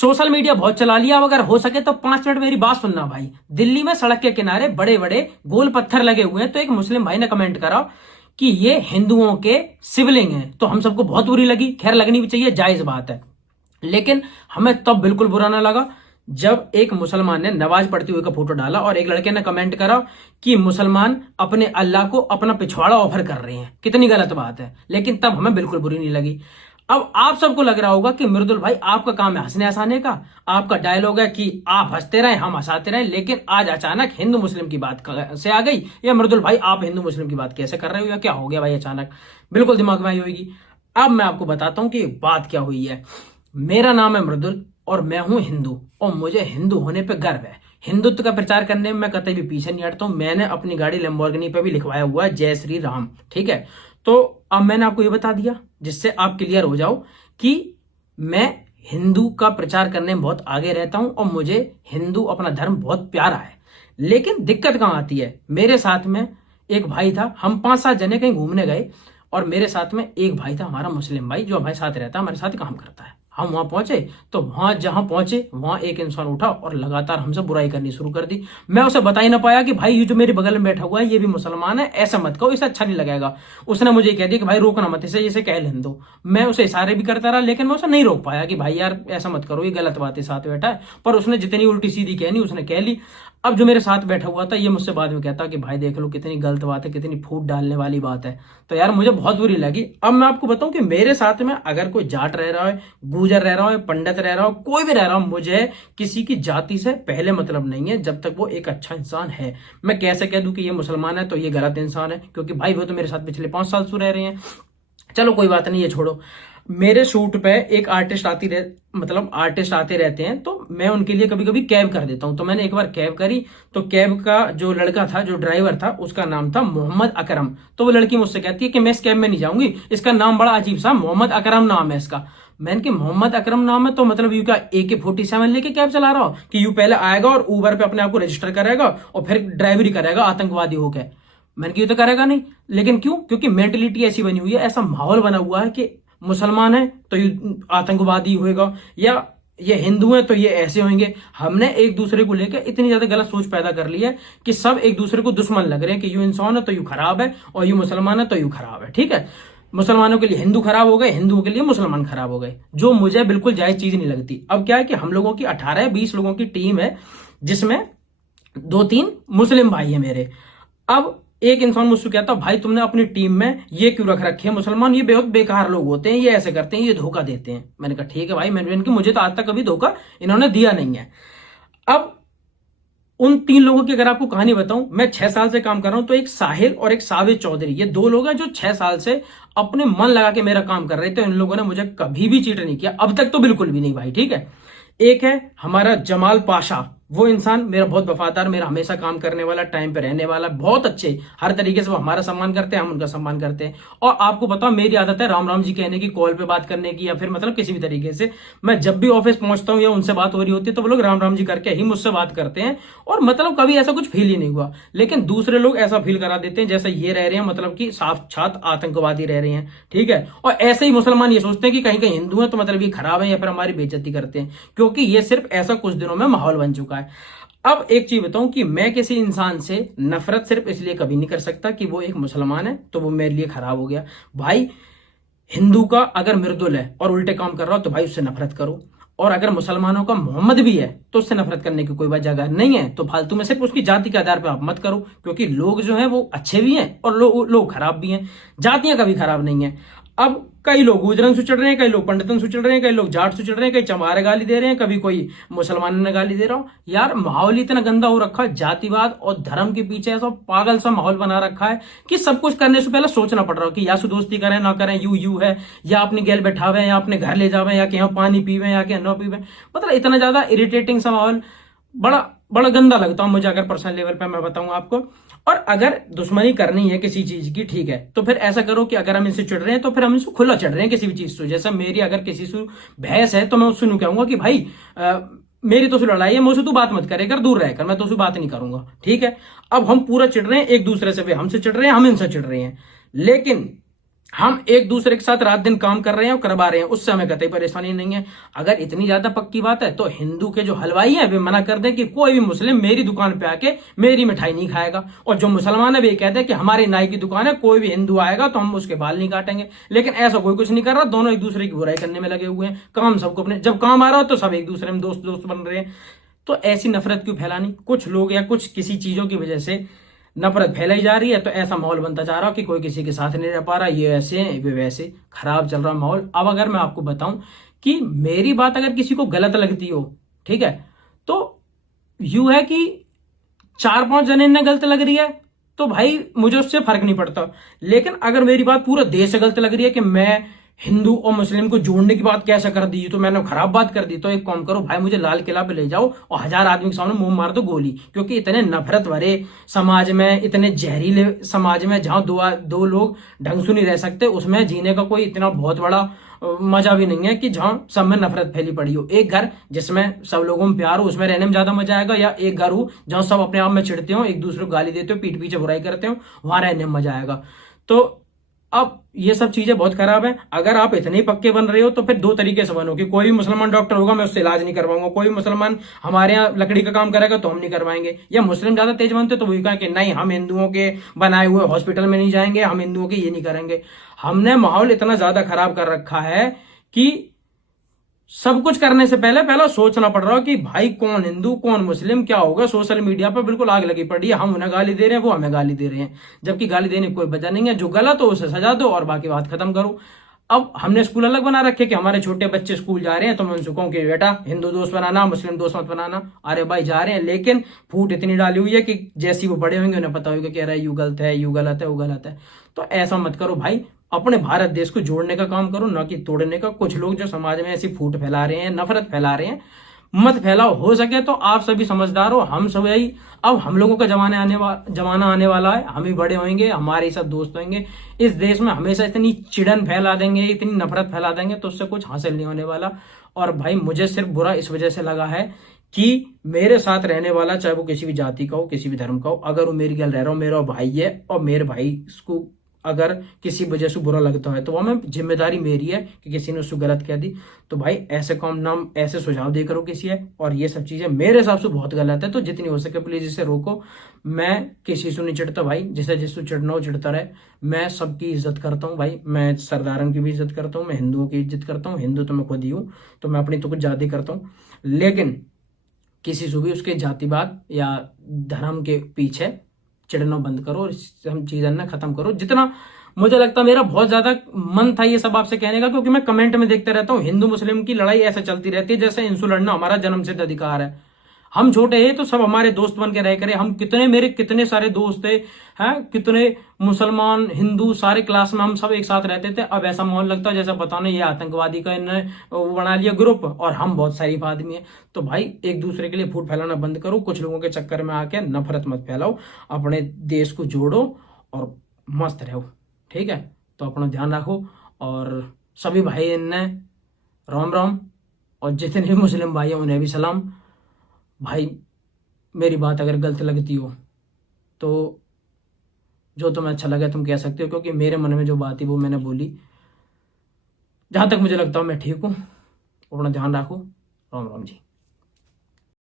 Social media बहुत चला लिया। अब अगर हो सके तो 5 मिनट मेरी बात सुनना भाई। दिल्ली में सड़क के किनारे बड़े बड़े गोल पत्थर लगे हुए हैं, तो एक मुस्लिम भाई ने कमेंट करा कि ये हिंदुओं के शिवलिंग हैं। तो हम सबको बहुत बुरी लगी। खैर, लगनी भी चाहिए, जायज बात है। लेकिन हमें तब बिल्कुल बुरा ना लगा जब एक मुसलमान ने नमाज पढ़ते हुए का फोटो डाला और एक लड़के ने कमेंट करा कि मुसलमान अपने अल्लाह को अपना पिछवाड़ा ऑफर कर रहे हैं। कितनी गलत बात है। लेकिन तब हमें बिल्कुल बुरी नहीं लगी। अब आप सबको लग रहा होगा कि मृदुल भाई आपका काम है हंसने हंसाने का, आपका डायलॉग है कि आप हंसते रहे हम हंसाते रहे। लेकिन आज अचानक हिंदू मुस्लिम की बात से आ गई। या मृदुल भाई आप हिंदू मुस्लिम की बात कैसे कर रहे हो, या क्या हो गया भाई अचानक, बिल्कुल दिमाग में आई होगी। अब मैं आपको बताता हूं कि बात क्या हुई है। मेरा नाम है मृदुल और मैं हूं हिंदू, और मुझे हिंदू होने पे गर्व है। हिंदुत्व का प्रचार करने में मैं कतई भी पीछे नहीं हटता हूं। मैंने अपनी गाड़ी लैम्बोर्गिनी पे भी लिखवाया हुआ है जय श्री राम। ठीक है, तो अब मैंने आपको ये बता दिया जिससे आप क्लियर हो जाओ कि मैं हिंदू का प्रचार करने में बहुत आगे रहता हूं और मुझे हिंदू अपना धर्म बहुत प्यारा है। लेकिन दिक्कत कहां आती है, मेरे साथ में एक भाई था। हम 5-7 जने कहीं घूमने गए और मेरे साथ में एक भाई था, हमारा मुस्लिम भाई, जो हमारे साथ रहता है, हमारे साथ काम करता है। हम वहां पहुंचे तो वहां जहां पहुंचे वहां एक इंसान उठा और लगातार हमसे बुराई करनी शुरू कर दी। मैं उसे बता ही ना पाया कि भाई ये जो मेरे बगल में बैठा हुआ है ये भी मुसलमान है, ऐसा मत कहो, इसे अच्छा नहीं लगेगा। उसने मुझे कह दिया कि भाई रोकना मत इसे कह लेने दो। मैं उसे इशारे भी करता रहा, लेकिन मैं उसे नहीं रोक पाया कि भाई यार ऐसा मत करो, ये गलत बात है, साथ बैठा है। पर उसने जितनी उल्टी सीधी कहनी उसने कह ली। अब जो मेरे साथ बैठा हुआ था ये मुझसे बाद में कहता कि भाई देख लो कितनी गलत बात है, कितनी फूट डालने वाली बात है। तो यार मुझे बहुत बुरी लगी। अब मैं आपको बताऊं कि मेरे साथ में अगर कोई जाट रह रहा है, गुजर रह रहा है, पंडित रह रहा हो, कोई भी रह रहा हो, मुझे किसी की जाति से पहले मतलब नहीं है जब तक वो एक अच्छा इंसान है। मैं कैसे कह दूं कि ये मुसलमान है तो ये गलत इंसान है, क्योंकि भाई वो तो मेरे साथ पिछले 5 साल से रह रहे हैं। चलो कोई बात नहीं, ये छोड़ो। मेरे शूट पे एक आर्टिस्ट आते रहते हैं, तो मैं उनके लिए कभी कभी कैब कर देता हूं। तो मैंने एक बार कैब करी, तो कैब का जो लड़का था, जो ड्राइवर था, उसका नाम था मोहम्मद अकरम। तो वो लड़की मुझसे कहती है कि मैं इस कैब में नहीं जाऊंगी, इसका नाम बड़ा अजीब सा मोहम्मद अकरम नाम है इसका। मैंने कि मोहम्मद अकरम नाम है तो मतलब यू क्या AK-47 लेके कैब चला रहा हो कि यू पहले आएगा और ऊबर पे अपने आप को रजिस्टर करेगा और फिर ड्राइवरी करेगा आतंकवादी होकर। मैंने कि ये तो करेगा नहीं। लेकिन क्यों? क्योंकि मेंटेलिटी ऐसी बनी हुई है, ऐसा माहौल बना हुआ है कि मुसलमान है तो ये आतंकवादी होएगा, या ये हिंदू है तो ये ऐसे होंगे। हमने एक दूसरे को लेकर इतनी ज्यादा गलत सोच पैदा कर ली है कि सब एक दूसरे को दुश्मन लग रहे हैं कि यू इंसान है तो यू खराब है, और यू मुसलमान है तो यू खराब है। ठीक है, मुसलमानों के लिए हिंदू खराब हो गए, हिंदुओं के लिए मुसलमान खराब हो गए, जो मुझे बिल्कुल जायज चीज नहीं लगती। अब क्या है कि हम लोगों की 18-20 लोगों की टीम है, जिसमें 2-3 मुस्लिम भाई है मेरे। अब एक इंसान मुझसे कहता भाई तुमने अपनी टीम में ये क्यों रख रखे हैं मुसलमान, ये बहुत बेकार लोग होते हैं, ये ऐसे करते हैं, ये धोखा देते हैं। मैंने कहा ठीक है भाई, मैंने इनकी मुझे तो आज तक कभी धोखा इन्होंने दिया नहीं है। अब उन 3 लोगों की अगर आपको कहानी बताऊं, मैं 6 साल से काम कर रहा हूं, तो एक साहिल और एक साबित चौधरी, ये 2 लोग हैं जो 6 साल से अपने मन लगा के मेरा काम कर रहे थे। इन लोगों ने मुझे कभी भी चीट नहीं किया, अब तक तो बिल्कुल भी नहीं भाई। ठीक है, एक है हमारा जमाल पाशा, वो इंसान मेरा बहुत वफादार, मेरा हमेशा काम करने वाला, टाइम पे रहने वाला, बहुत अच्छे, हर तरीके से वो हमारा सम्मान करते हैं, हम उनका सम्मान करते हैं। और आपको बताओ मेरी आदत है राम राम जी कहने की, कॉल पे बात करने की, या फिर मतलब किसी भी तरीके से मैं जब भी ऑफिस पहुंचता हूं या उनसे बात हो रही होती है तो वो लोग राम राम जी करके ही मुझसे बात करते हैं, और मतलब कभी ऐसा कुछ फील ही नहीं हुआ। लेकिन दूसरे लोग ऐसा फील करा देते हैं जैसे ये रह रहे हैं मतलब कि साफ छात आतंकवादी रह रहे हैं। ठीक है, और ऐसे ही मुसलमान ये सोचते हैं कि कहीं कहीं हिंदू है तो मतलब ये खराब है या फिर हमारी बेइज्जती करते हैं, क्योंकि ये सिर्फ ऐसा कुछ दिनों में माहौल बन चुका है। अब एक चीज बताऊं कि मैं किसी इंसान से नफरत सिर्फ इसलिए कभी नहीं कर सकता कि वो एक मुसलमान है तो वो मेरे लिए खराब हो गया। भाई हिंदू का अगर मृदुल है और उल्टे काम कर रहा हो तो भाई उससे नफरत करो, और अगर मुसलमानों का मोहम्मद भी है तो उससे नफरत करने की कोई जगह नहीं है। तो फालतू में सिर्फ उसकी जाति के आधार पर आप मत करो, क्योंकि लोग जो है वो अच्छे भी हैं और लोग खराब भी हैं, जातियां कभी खराब नहीं है। अब कई लोग गुजरन से चढ़ रहे हैं, कई लोग पंडितन से चढ़ रहे हैं, कई लोग जाट से चढ़ रहे हैं, कई चमारे गाली दे रहे हैं, कभी कोई मुसलमान ने गाली दे रहा हो। यार माहौल इतना गंदा हो रखा है, जातिवाद और धर्म के पीछे ऐसा पागल सा माहौल बना रखा है कि सब कुछ करने से पहले सोचना पड़ रहा हो कि या सु दोस्ती करें ना करें, यू है, या अपनी गैल बैठावे, या अपने घर ले जावे, या कहीं पानी पीवे, या कहीं न पीवे। मतलब इतना ज्यादा इरिटेटिंग सा माहौल, बड़ा बड़ा गंदा लगता है मुझे, अगर पर्सनल लेवल पे मैं बताऊं आपको। और अगर दुश्मनी करनी है किसी चीज की, ठीक है, तो फिर ऐसा करो कि अगर हम इनसे चिढ़ रहे हैं तो फिर हम इनसे खुला चिढ़ रहे हैं किसी भी चीज से। जैसे मेरी अगर किसी से बहस है तो मैं उससे कहूंगा कि भाई मेरी तो लड़ाई है, मुझसे तू बात मत करे कर, दूर रहकर, मैं तो उससे बात नहीं करूंगा। ठीक है, अब हम पूरा चिढ़ रहे हैं एक दूसरे से, वे हमसे चिढ़ रहे हैं, हम इनसे चिढ़ रहे हैं। लेकिन हम एक दूसरे के साथ रात दिन काम कर रहे हैं और करवा रहे हैं, उससे हमें कतई परेशानी नहीं है। अगर इतनी ज्यादा पक्की बात है तो हिंदू के जो हलवाई हैं वे मना कर दें कि कोई भी मुस्लिम मेरी दुकान पे आके मेरी मिठाई नहीं खाएगा, और जो मुसलमान है वे कहते हैं कि हमारी नाई की दुकान है, कोई भी हिंदू आएगा तो हम उसके बाल नहीं काटेंगे। लेकिन ऐसा कोई कुछ नहीं कर रहा, दोनों एक दूसरे की बुराई करने में लगे हुए हैं। काम सबको अपने, जब काम आ रहा हो तो सब एक दूसरे में दोस्त दोस्त बन रहे हैं। तो ऐसी नफरत क्यों फैलानी? कुछ लोग या कुछ किसी चीजों की वजह से नफरत फैलाई जा रही है, तो ऐसा माहौल बनता जा रहा है कि कोई किसी के साथ नहीं रह पा रहा, ये ऐसे हैं वे वैसे, खराब चल रहा माहौल। अब अगर मैं आपको बताऊं कि मेरी बात अगर किसी को गलत लगती हो, ठीक है, तो यूं है कि 4-5 जने ने गलत लग रही है तो भाई मुझे उससे फर्क नहीं पड़ता। लेकिन अगर मेरी बात पूरा देश से गलत लग रही है कि मैं हिंदू और मुस्लिम को जोड़ने की बात कैसे कर दी, तो मैंने खराब बात कर दी, तो एक काम करो भाई, मुझे लाल किला पे ले जाओ और 1000 आदमी के सामने मुंह मार दो गोली। क्योंकि इतने नफरत भरे समाज में, इतने जहरीले समाज में, जहां दो लोग ढंग से नहीं रह सकते, उसमें जीने का कोई इतना बहुत बड़ा मजा भी नहीं है कि जहां सब में नफरत फैली पड़ी हो। एक घर जिसमें सब लोगों में प्यार हो, उसमें रहने में ज्यादा मजा आएगा, या एक घर हो जहां सब अपने आप में चिढ़ते हो, एक दूसरे को गाली देते हो, पीठ पीछे बुराई करते हो, वहां रहने में मजा आएगा। तो अब ये सब चीजें बहुत खराब है। अगर आप इतने ही पक्के बन रहे हो तो फिर दो तरीके से बनो कि कोई भी मुसलमान डॉक्टर होगा मैं उससे इलाज नहीं करवाऊंगा, कोई भी मुसलमान हमारे यहाँ लकड़ी का काम करेगा तो हम नहीं करवाएंगे, या मुस्लिम ज्यादा तेज बनते तो वही कहा कि नहीं हम हिंदुओं के बनाए हुए हॉस्पिटल में नहीं जाएंगे, हम हिंदुओं के ये नहीं करेंगे। हमने माहौल इतना ज्यादा खराब कर रखा है कि सब कुछ करने से पहले पहला सोचना पड़ रहा है कि भाई कौन हिंदू कौन मुस्लिम क्या होगा। सोशल मीडिया पर बिल्कुल आग लगी पड़ी है, हम उन्हें गाली दे रहे हैं, वो हमें गाली दे रहे हैं, जबकि गाली देने की कोई वजह नहीं है। जो गलत हो उसे सजा दो और बाकी बात खत्म करो। अब हमने स्कूल अलग बना रखे कि हमारे छोटे बच्चे स्कूल जा रहे हैं तो मैं उनसे कहूं कि बेटा हिंदू दोस्त बनाना, मुस्लिम दोस्त मत बनाना। अरे भाई जा रहे हैं, लेकिन फूट इतनी डाली हुई है कि जैसी वो बड़े होंगे उन्हें पता होगा कि अरे यू गलत है, यू गलत है, वो गलत है। तो ऐसा मत करो भाई, अपने भारत देश को जोड़ने का काम करो, ना कि तोड़ने का। कुछ लोग जो समाज में ऐसी फूट फैला रहे हैं, नफरत फैला रहे हैं, मत फैलाओ। हो सके तो आप सभी समझदार हो, हम सब यही, अब हम लोगों का जमाना आने वाला है, हम ही बड़े होंगे, हमारे सब दोस्त होंगे। इस देश में हमेशा इतनी चिड़न फैला देंगे, इतनी नफरत फैला देंगे तो उससे कुछ हासिल नहीं होने वाला। और भाई मुझे सिर्फ बुरा इस वजह से लगा है कि मेरे साथ रहने वाला, चाहे वो किसी भी जाति का हो, किसी भी धर्म का हो, अगर वो मेरी गल रह रहा हो, मेरा भाई है, और मेरे भाई को अगर किसी वजह से बुरा लगता है तो वह मैं जिम्मेदारी मेरी है कि किसी ने उसको गलत कह दी, तो भाई ऐसे काम नाम ऐसे सुझाव दे करो किसी है। और ये सब चीजें मेरे हिसाब से बहुत गलत है, तो जितनी हो सके प्लीज इसे रोको। मैं किसी से नहीं चिढ़ता भाई, जिसे जिससे चिढ़ना हो चिढ़ता रहे। मैं सबकी इज्जत करता हूँ भाई, मैं सरदारों की भी इज्जत करता हूँ, मैं हिंदुओं की इज्जत करता हूँ, हिंदू तो मैं खुद ही हूँ, तो मैं अपनी तो कुछ ज्यादा करता हूँ। लेकिन किसी से भी उसके जातिवाद या धर्म के पीछे चिढ़ना बंद करो और हम चीजें ना खत्म करो। जितना मुझे लगता है, मेरा बहुत ज्यादा मन था ये सब आपसे कहने का, क्योंकि मैं कमेंट में देखते रहता हूँ हिंदू मुस्लिम की लड़ाई ऐसे चलती रहती है जैसे इंसु लड़ना हमारा जन्मसिद्ध अधिकार है। हम छोटे हैं तो सब हमारे दोस्त बन के रह करे, हम कितने, मेरे कितने सारे दोस्त थे हैं, कितने मुसलमान हिंदू सारे क्लास में हम सब एक साथ रहते थे। अब ऐसा माहौल लगता है जैसा पता नहीं ये आतंकवादी का इन्होंने वो बना लिया ग्रुप, और हम बहुत शरीफ आदमी हैं। तो भाई एक दूसरे के लिए फूट फैलाना बंद करो, कुछ लोगों के चक्कर में आके नफरत मत फैलाओ, अपने देश को जोड़ो और मस्त रहो, ठीक है। तो अपना ध्यान रखो, और सभी भाई ने राम राम, और जितने भी मुस्लिम भाई हैं उन्हें भी सलाम। भाई मेरी बात अगर गलत लगती हो तो जो तुम्हें अच्छा लगे तुम कह सकते हो, क्योंकि मेरे मन में जो बात थी वो मैंने बोली। जहां तक मुझे लगता है मैं ठीक हूं। अपना ध्यान रखो। राम राम जी।